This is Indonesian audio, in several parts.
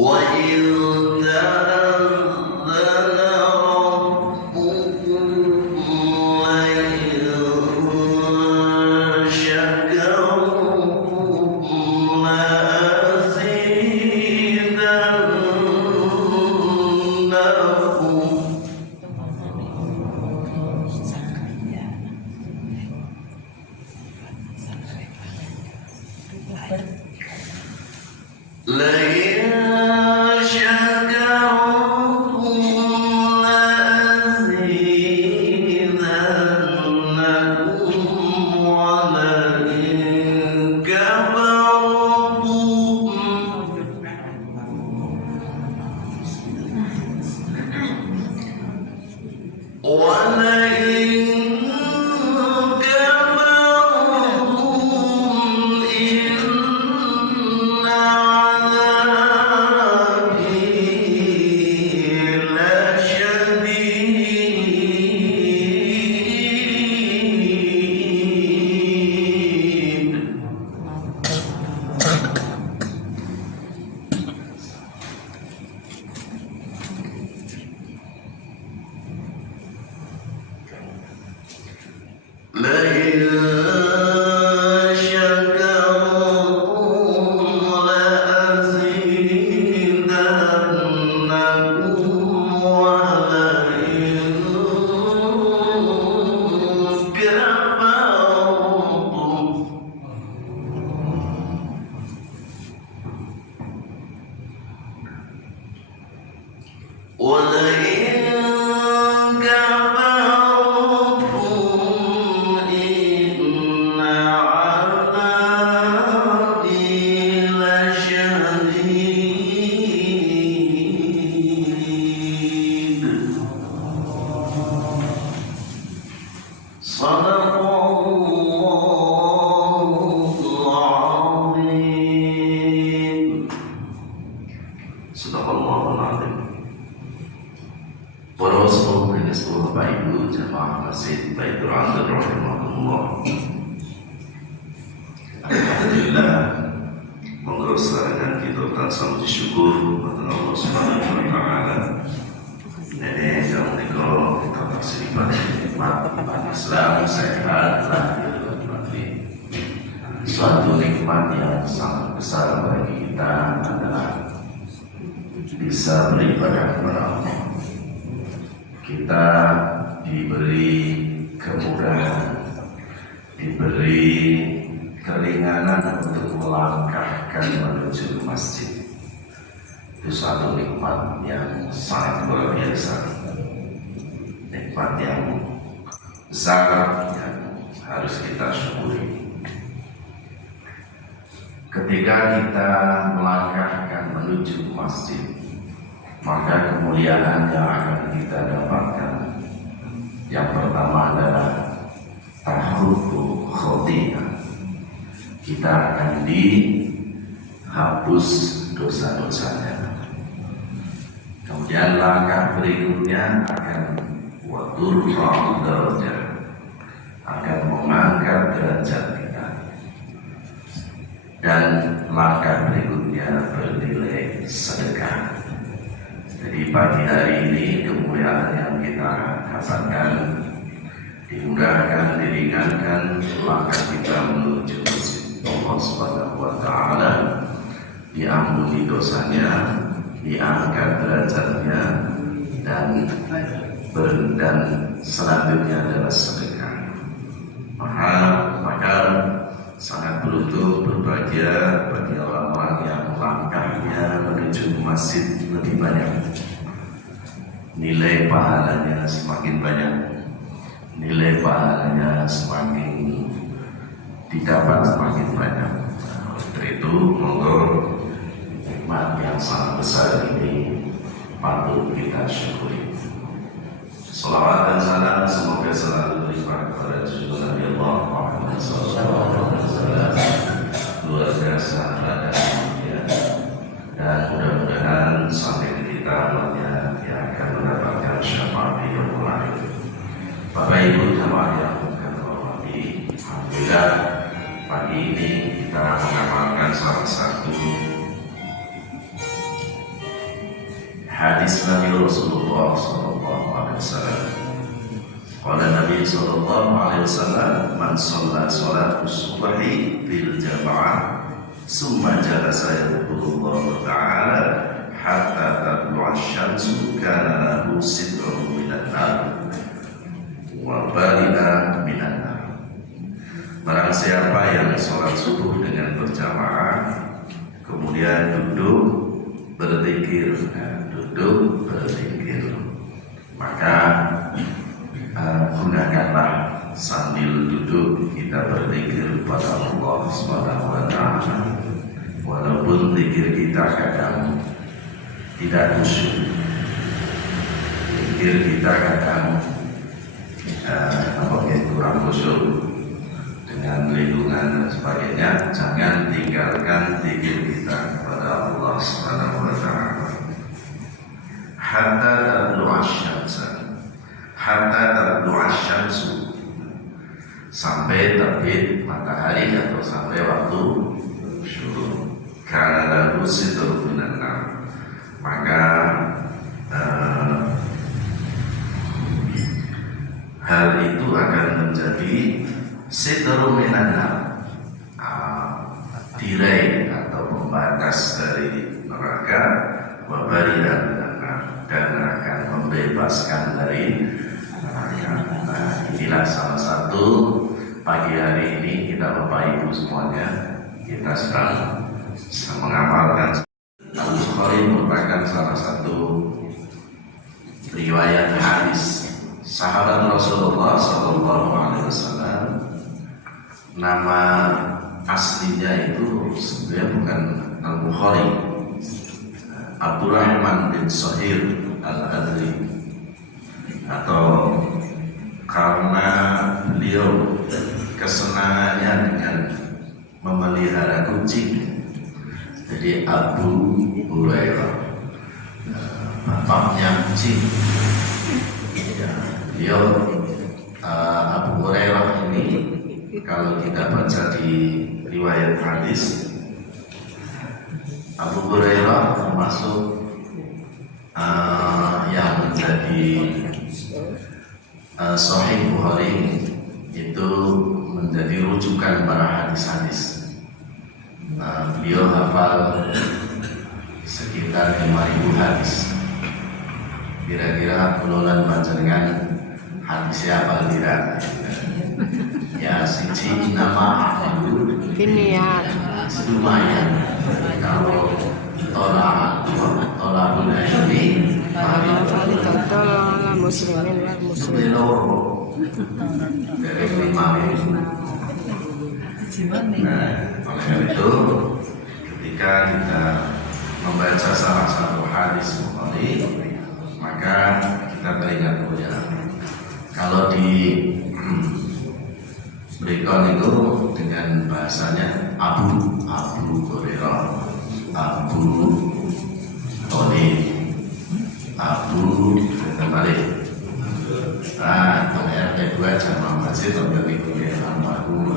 وإذ تأذن ربكم لئن شكرتم لئن شكرتم لأزيدنكم ولئن كفرتم Bapak Ibu jemaah Masjid Baitul Azhar rahimahullah. Alhamdulillah, mengusahakan kita tak sama syukur kepada Allah Subhanahu wa taala. Nenek yang nikah kita masih pada nikmat Islam sehat lahir batin. Suatu nikmat yang sangat besar bagi kita adalah bisa beribadah kepada Allah. Kita diberi kemudahan, diberi keringanan untuk melangkahkan menuju masjid. Itu suatu nikmat yang sangat luar biasa, nikmat yang besar yang harus kita syukuri. Ketika kita melangkahkan menuju masjid, maka kemuliaan yang akan kita dapatkan yang pertama adalah tahruku khotimah. Kita akan dihapus dosa-dosanya. Kemudian langkah berikutnya akan waturfa'u darajat, akan mengangkat derajat kita. Dan langkah berikutnya bernilai sedekah. Jadi pagi hari ini kemuliaan yang kita dapatkan dimudahkan, diringankan langkah kita menuju masjid Allah Subhanahu wa taala, diampuni dosanya, diangkat derajatnya, dan selanjutnya adalah sedekah. Maka sangat beruntung, berbahagia bagi orang-orang yang langkahnya menuju masjid lebih banyak. Nilai pahalanya semakin banyak, nilai pahalanya semakin didapat semakin banyak. Untuk itu, monggo nikmat yang sangat besar ini patut kita syukuri. Salawat dan salam semoga selalu terlimpah kepada junjungan Nabi Allah Muhammad SAW, keluarga, sahabat dan mulia, dan mudah-mudahan sampai titik tamatnya yang akan mendapatkan syafaat di yaumul akhir. Bapak Ibu jemaah yang kami hormati, alhamdulillah pagi ini kita mengamalkan salah satu hadis Nabi Rasulullah sallallahu alaihi wasallam. Qala Nabi sallallahu alaihi wasallam, man shalla sholatus subhi fil jama'ah summa jalasa yadhkurullah ta'ala hatta tatlu'a asy-syamsu kana lahu sitrun minan nar wa barida minan nar. Barang siapa yang sholat subuh dengan berjamaah kemudian duduk berzikir, maka gunakanlah sambil duduk kita berzikir kepada Allah Subhanahu wa taala. Walaupun zikir kita kadang tidak khusyuk, zikir kita kadang kurang khusyuk dengan lingkungan dan sebagainya, jangan tinggalkan zikir kita kepada Allah Subhanahu wa taala. Hatta tatlu'a asy-syamsu, hatta tatlu'a asy-syamsu, sampai terbit matahari atau sampai waktu syuruk. Kana lahu sitrun minan nar, maka hal itu akan menjadi sitrun minan nar, tirai atau pembatas dari neraka, wa baridan minan nar, dan akan membebaskan dari neraka. Nah, inilah salah satu pagi hari ini kita Bapak Ibu semuanya kita sedang mengamalkan. Al-Bukhari merupakan salah satu riwayat hadis sahabat Rasulullah sallallahu alaihi wasallam. Nama aslinya itu sebenarnya bukan Al-Bukhari, Abdurrahman bin Shahir Al-Adri, atau karena beliau kesenangannya dengan memelihara kucing, jadi Abu Hurairah, bapaknya kucing. Beliau Abu Hurairah ini kalau kita baca di riwayat hadis, Abu Hurairah termasuk yang menjadi Sahih Bukhari, itu menjadi rujukan para hadis-hadis. Beliau hafal sekitar 5.000 hadis. Kira-kira penulan panjenengan hadis apa tidak? Ya, siji nama gini ya, lumayan. Kalau tolak guna ini kali total ala muslimin wal muslimin. dari 5.000. Nah, oleh karena itu ketika kita membaca salah satu hadis Bukhari, maka kita teringat ya, kalau di berikut itu dengan bahasanya Abu Hurairah, Abu Tony, Abu kembali. Nah, kalau RT 2 jamaah masjid untuk itu ya, Abu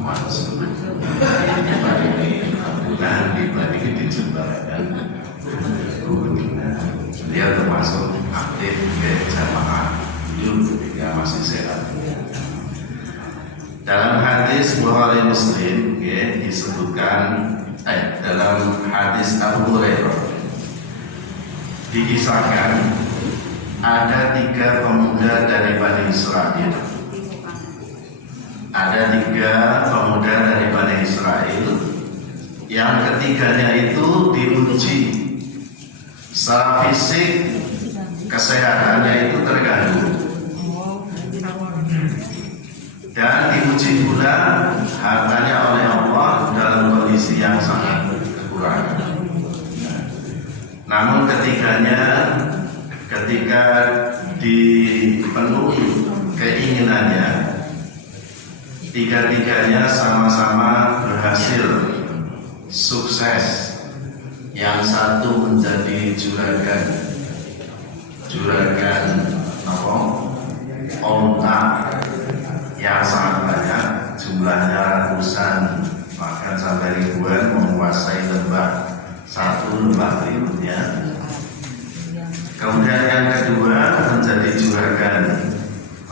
masuk. Ini Abu kan dibanding dijembarkan. Dia termasuk aktif di jamaah itu ketika masih sehat. Dalam hadis Bukhari Muslim ya, disebutkan dalam hadis Abu Hurairah dikisahkan ada 3 pemuda dari Bani Israel. Ada 3 pemuda dari Bani Israel yang ketiganya itu diuji secara fisik, kesehatannya itu terganggu, dan diuji pula hartanya oleh Allah dalam kondisi yang sangat kekurangan. Namun ketika dipenuhi keinginannya, 3-tiganya sama-sama berhasil sukses. Yang satu menjadi juragan onta yang sangat banyak, jumlahnya ratusan bahkan sampai ribuan, menguasai lembah satu lembah berikutnya. Kemudian yang kedua menjadi juragan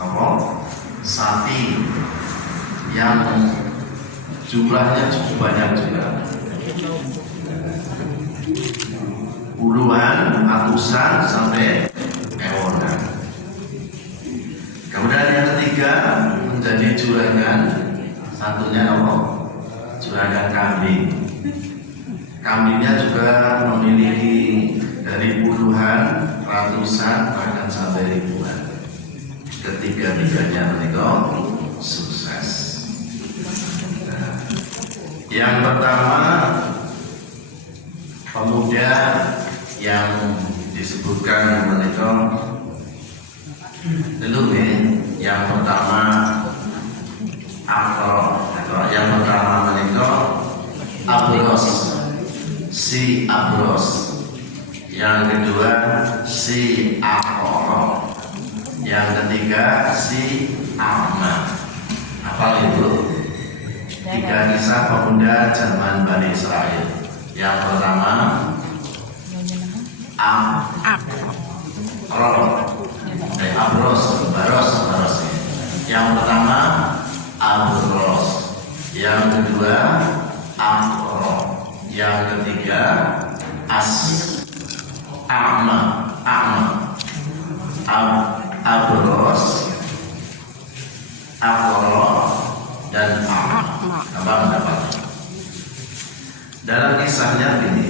apa? Sapi yang jumlahnya cukup banyak juga, puluhan, ratusan sampai ewonan. Kemudian yang ketiga menjadi juragan, satunya apa? Juragan kambing. Kambingnya juga memiliki dari puluhan, ratusan, bahkan sampai ribuan. Ketiga-tiganya menikah sukses. Nah, yang pertama pemuda yang disebutkan menikah dulu nih. Yang pertama yang pertama menikah Abros, si Abros. Yang kedua si Akoro. Yang ketiga si Ahmad. Apa itu? Tiga kisah pemuda zaman Bani Israel. Yang pertama Abros. Yang pertama Abros. Yang kedua Akoro. Yang ketiga Abros, Akoro, dan Ahmad. Apa pendapat? Dalam kisahnya ini,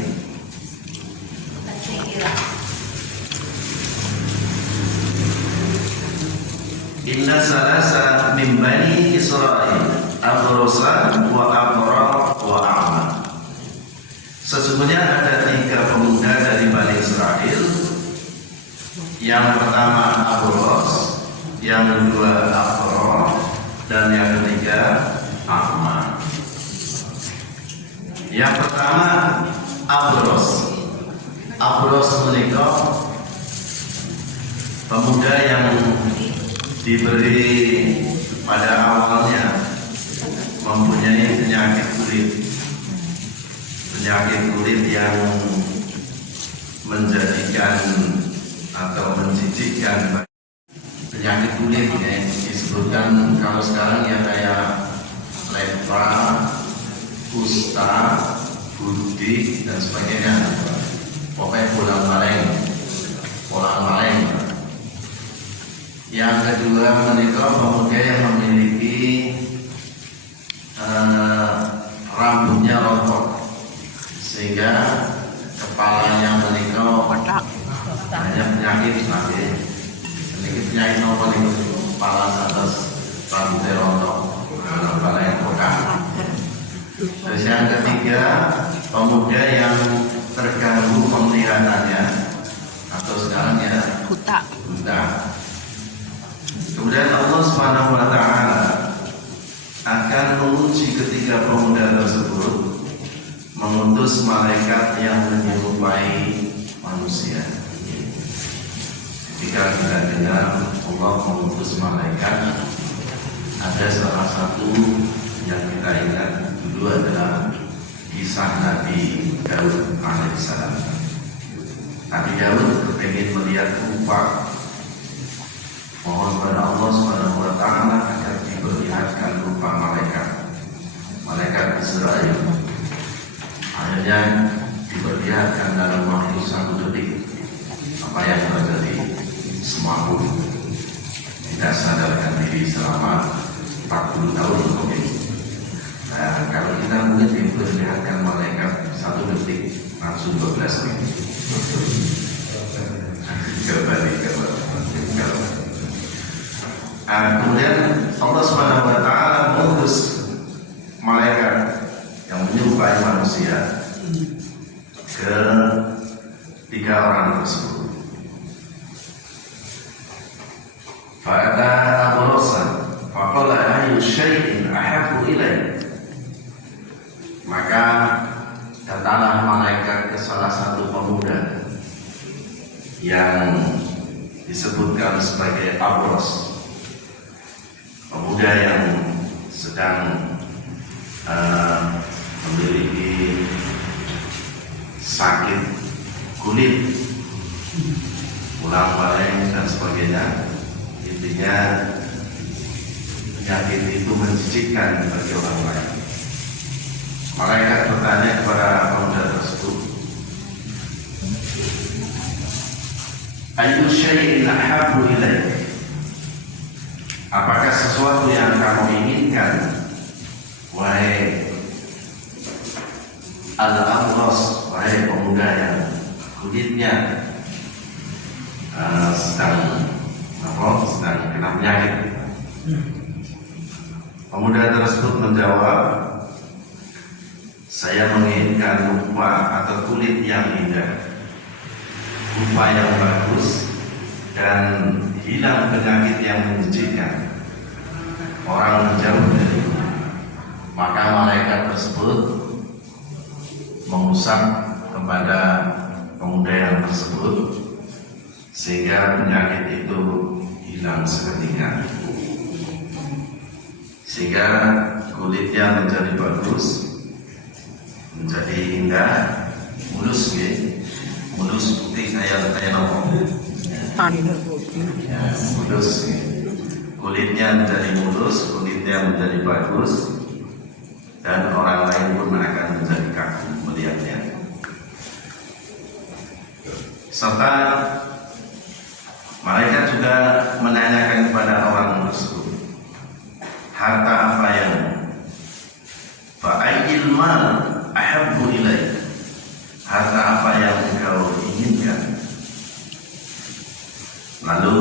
inna salasa min bani Israel Abrosa wa Akoro wa Ahmad. Sesungguhnya ada tiga pemuda dari Bani Israel. Yang pertama Abros, yang kedua Akoro, dan yang ketiga Ahmad. Yang pertama Abros. Abros menikah pemuda yang diberi pada awalnya mempunyai penyakit kulit yang menjadikan atau menjijikkan. Penyakit kulit yang disebutkan kalau sekarang ya kayak lepra, kusta, budik dan sebagainya. Pokoknya polang maleng. Yang kedua menikah pemuda yang memiliki rambutnya rontok sehingga kepalanya menikah banyak penyakit nopo itu kepala atas rambutnya rontok, kepala yang kotak. Terus yang ketiga pemuda yang terganggu penglihatannya atau sekarang ya buta. Kemudian Allah Subhanahu wa Ta'ala akan menguji ketiga pemuda tersebut, mengutus malaikat yang menyerupai manusia. Jika kita dengar Allah mengutus malaikat, ada salah satu yang kita ingat dulu adalah kisah Nabi Daud alaihissalam. Nabi Daud ingin melihat rupa, mohon kepada Allah Subhanahu wa Ta'ala agar diperlihatkan rupa malaikat Israel. Akhirnya diperlihatkan dalam waktu 1 detik apa yang terjadi. Semua pun tidak sadarkan diri selama 40 tahun mungkin. Nah, kalau kita mungkin diperlihatkan malaikat 1 detik langsung 12 menit. Kemudian Allah Subhanahu wa Ta'ala mengutus malaikat yang menyerupai manusia ke 3 orang tersebut. Fa'ata Abrosa faqala ayyu syai'in ahabbu ilaih. Maka datanglah malaikat ke salah satu pemuda yang disebutkan sebagai Abros, pemuda yang sedang memiliki sakit kulit ulang balik dan sebagainya. Intinya penyakit itu menjijikkan bagi orang lain. Malaikat bertanya kepada pemuda tersebut, "Ayyu syai'in ahabbu ilaik?" Apakah sesuatu yang kamu inginkan, wahai al-amros, wahai pemuda yang kulitnya sedang kena penyakit? Pemuda tersebut menjawab, "Saya menginginkan rupa atau kulit yang indah, rupa yang bagus, dan hilang penyakit yang menjijikkan, orang menjauh dari." Maka malaikat tersebut mengusap kepada pemuda yang tersebut sehingga penyakit itu hilang seketika, sehingga kulitnya menjadi bagus, menjadi indah, mulus, mulus putih kayak nopo. Ya, mulus, kulitnya menjadi mulus, kulitnya menjadi bagus, dan orang lain pun akan menjadi kagum melihatnya. Serta malaikat juga menanyakan kepada orang tersebut, harta apa yang fa'ayyil mal ahabbu ilaik, harta apa yang engkau inginkan? Lalu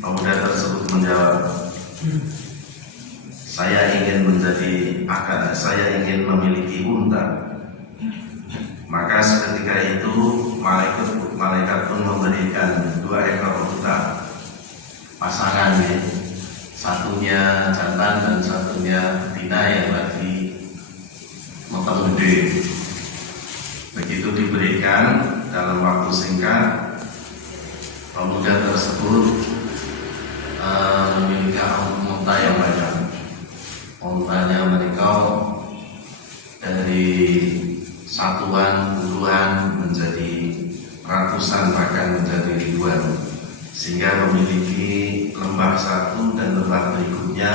pemuda tersebut menjawab, saya ingin memiliki unta. Maka seketika itu malaikat pun memberikan 2 ekor unta pasangan, satunya jantan dan satunya betina yang lagi motong gede. Begitu diberikan, dalam waktu singkat pemuda tersebut memiliki unta yang banyak. Untanya mereka dari satuan, puluhan, menjadi ratusan, bahkan menjadi ribuan, sehingga memiliki lembah satu dan lembah berikutnya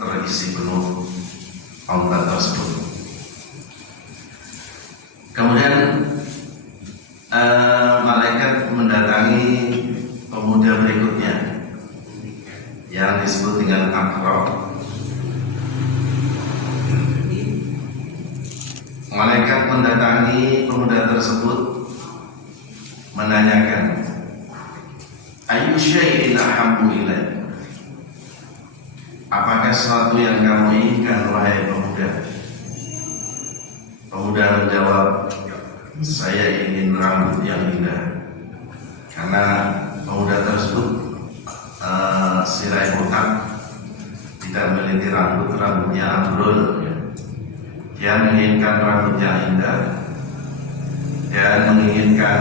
terisi penuh unta tersebut. Kemudian malaikat mendatangi pemuda berikutnya yang disebut dengan Aqra. Malaikat mendatangi pemuda tersebut menanyakan, "Ayyu syai'in ahabbu ilaik?" Apakah sesuatu yang kamu inginkan, wahai pemuda? Pemuda menjawab, "Saya ingin rambut yang indah." Karena pemuda tersebut sirai botak, tidak memiliki rambutnya ambrol. Dia menginginkan rambut yang indah, dan menginginkan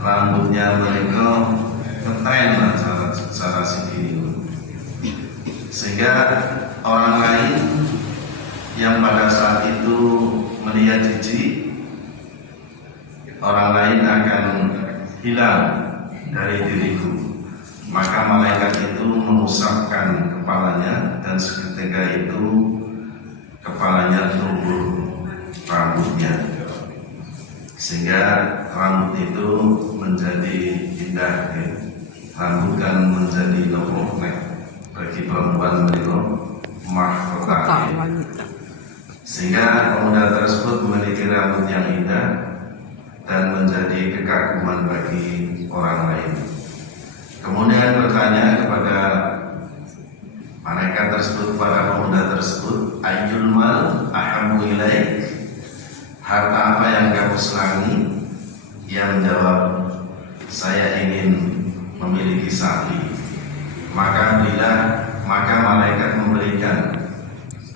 rambutnya mereka ketren secara sendiri, sehingga orang lain yang pada saat itu melihat jijik, orang lain akan hilang dari diriku. Maka malaikat itu mengusapkan kepalanya, dan seketika itu kepalanya tumbuh rambutnya, sehingga rambut itu menjadi indah. Rambut kan menjadi nopo bagi perempuan itu mahkota, sehingga pemuda tersebut memiliki rambut yang indah dan menjadi kekaguman bagi orang lain. Kemudian bertanya kepada malaikat tersebut, kepada pemuda tersebut, "Ayyul mal ahabbu ilaik?" Harta apa yang kamu senangi? Ia menjawab, "Saya ingin memiliki sapi." Maka malaikat memberikan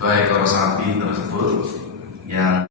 2 ekor sapi tersebut yang